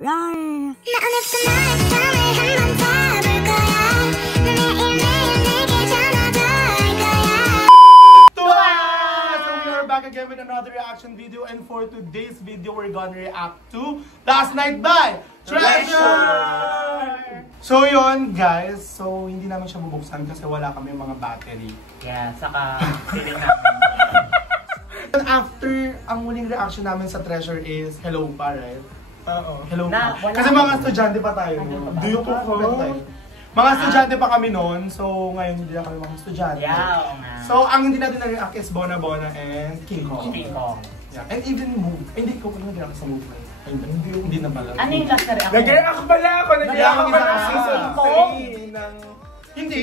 Run. Again with another reaction video, and for today's video we're gonna react to Last Night by Treasure! So yun guys, so hindi namin siya bubuksan kasi wala kami mga battery. Yeah, saka feeling namin. And after, ang muling reaction namin sa Treasure is Hello Pa, right? Oo. Hello Pa. Kasi mga estudyante pa tayo. Do you cook mga estudyante pa kami noon, so ngayon hindi na kami mga estudyante. Yeah, oo nga. So ang hindi natin na-react is Bona Bona and King Kong. King Kong. Yeah. And even Move. Hindi ko pa nag-react sa Move. Hindi na pala. Ano yung last na react? Nag-react pala ako! Nag-react ako Nag-react ng season 3 ng... Hindi!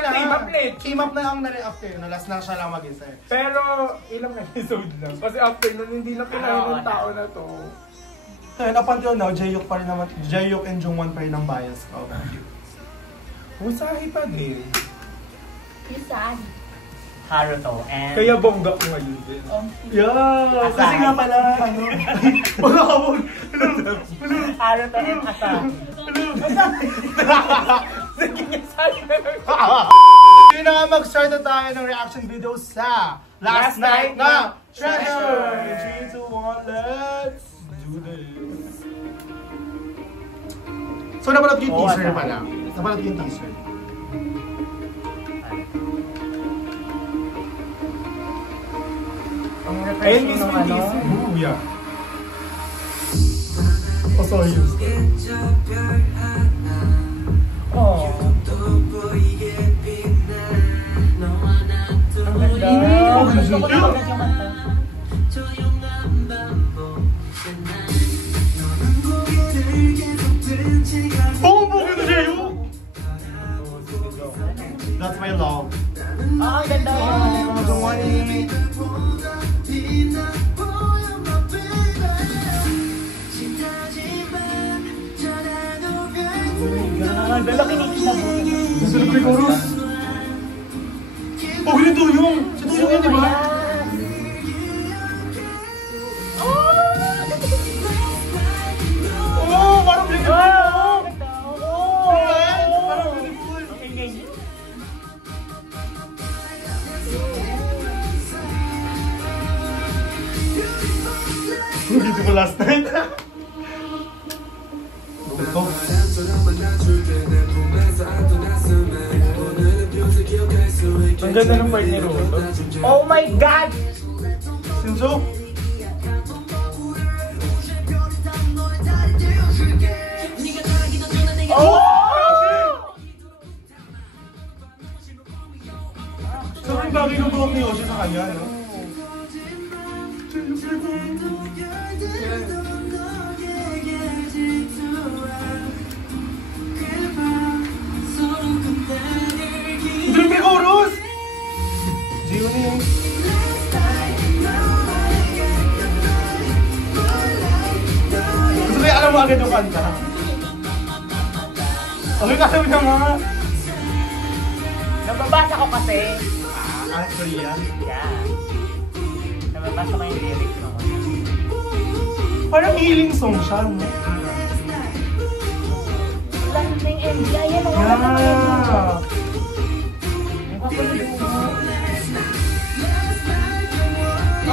Team-up net! Team-up na ang na-react eh. Last na siya lang mag-isa eh. Pero ilang episode lang. Kasi after nun, hindi na kailangan ng tao na to. Kaya up until now, Jayuk pa rin naman. Jayuk and Jungwon pa rin ang bias ko. Musahi pa din. Yung saan? Haruto and... Kaya bongga ko ngayon din. Yeah! Kasi nga pala, ano? Wala ka mo! Haruto and Asahi. Yun na nga, mag-start na tayo ng reaction video sa Last Night na Treasure! 3, 2, 1, let's do this! So napanood yung teaser pala. Napanood yung teaser. Ayun mismo yung teaser. Ooh, yeah. Oh, sorry. Oh. Ang ganda. Gusto ko na agad yung manta. Oh, bakit na siya yun? That's my love. Oh, ang ganda. Ang lalaki ni Kinabu. Gusto na Chorus. Oh, ganito yung. Si Tuyong yun, di ba? Oh, parang beautiful. Parang beautiful. Beautiful last night. Ito. Ang ganda ng part ni Roto. Oh my God! Shinzo? Oh! Sobrang bagay ng buhok ni Yoshi sa kanya, no? Dream Chorus! Juni! Gusto ko yung alam mo agad yung kanta. Okay, kasabi niya nga. Nababasa ko kasi. Korean? Yeah. Nababasa ko yung lyrics mo. Parang healing song siya, no? Lang ng NBI yan. Yeah!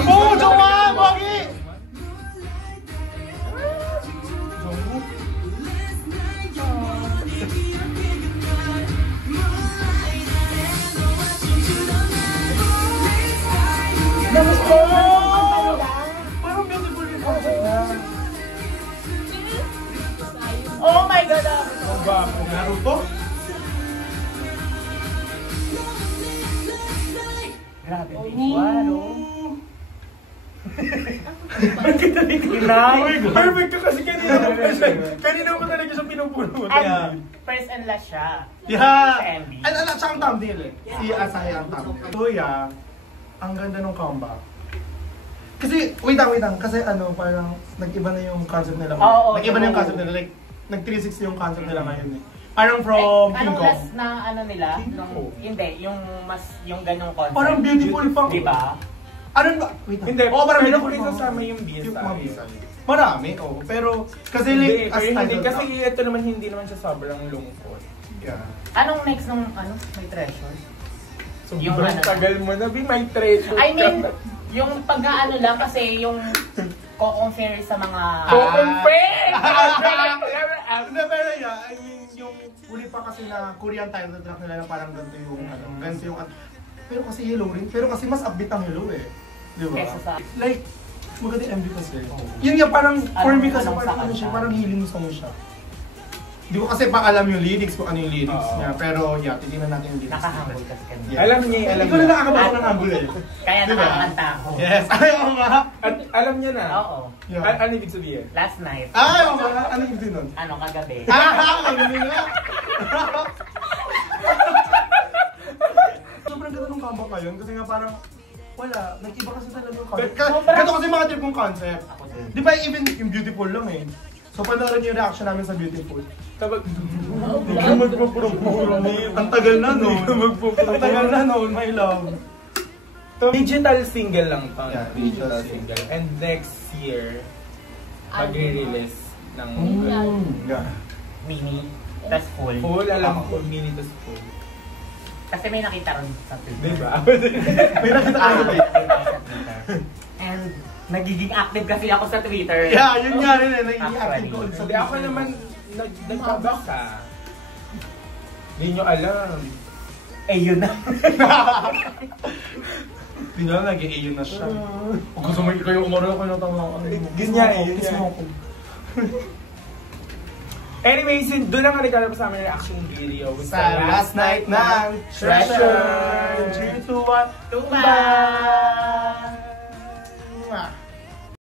Oh, Jongwon! Bogi! Jongwon? Parang beautiful yung photo niya. Oh my God! Ang gwapo. Naruto? Grabe, visual, oh. Perfect ka kasi kanina ko talaga siya pinupuno. And first and last siya. Yeah! Sa MV. At siya ang thumbnail eh. Si Asahi ang thumbnail. So yeah, ang ganda ng comeback. Kasi, wait lang. Kasi ano, parang nag-iba na yung concept nila. Nag-iba na yung concept nila. Like, nag-360 yung concept nila ngayon eh. Parang from King Anong Kong. last na ano nila? Hindi, yung mas, yung ganong concept. Parang beautiful pang. Diba? Ano ba? Wait lang. Hindi, Oo, marami pero din kung mga- isasama yung Yung mga BSI. BSI. Marami, oo. Pero, kasi Hindi, like, as pero hindi. title Kasi lang. ito naman hindi naman siya sobrang lungkot. Yeah. Anong next nung may treasure? So, Yung sobrang ano tagal mo na, be my treasure. I mean, yung pag-ano lang kasi yung co-compare sa mga... compare! Hindi, pero yeah, I mean, yung huli pa kasi na Korean title track nila na parang ganito yung, ganito yung, pero kasi Hello rin, pero kasi mas upbeat ang Hello eh. Di ba? Kesa sa... Like, maganda yung MV kasi. Yun nga, parang, for me kasi, Anong parang ano sa siya, kanta? parang healing song siya. Di ko kasi pa alam yung lyrics, kung ano yung lyrics Oo. niya, pero yeah, titignan natin yung lyrics. Nakahambol kasi kanina. Yeah. Alam niya, alam Hindi ko na niya. nakakabasa ng humble eh. Kaya Diba? nakakanta ako. Yes, ayaw nga. At alam niya na. Oo. Yeah. Ano ibig sabihin? Last night. Ayaw nga, ano yung din nun? Ano, kagabi. Magaling nga! Sobrang ganda ng comeback ngayon kasi nga parang wala, nag-iba kasi talaga yung concept. Ganito kasi mga trip kong concept. Ako din. Di ba even yung Beautiful lang eh. So panoorin niyo yung reaction namin sa Beautiful. Kapag... Hindi ka magpupurong-purong. Ang tagal na nun. Ang tagal na nun, my love. Digital single lang to. Yeah, Digital digital single. And next year, magre-release ng Yeah. Mini. Tas full. full, alam ko, mini to full. Kasi may nakita rin sa Twitter. Diba? May nakita Ah, ka may nakita ko sa Twitter. And nagiging active kasi ako sa Twitter. Yeah, yun nga rin eh. Nagiging active Actually. ko ulit sa Hindi ako naman nagbabasa. Hindi nyo alam. Eh yun na. Hindi na, nag-i-ayon na siya. Kung gusto mo kayo umaro ko na tama. Ganyan eh, Kiss ganyan. mo ako. Anyways, doon na nga nagkaroon pa sa amin ng reaction video with Sa last night ng Treasure! 3, 2, 1, Tumba! Mwah!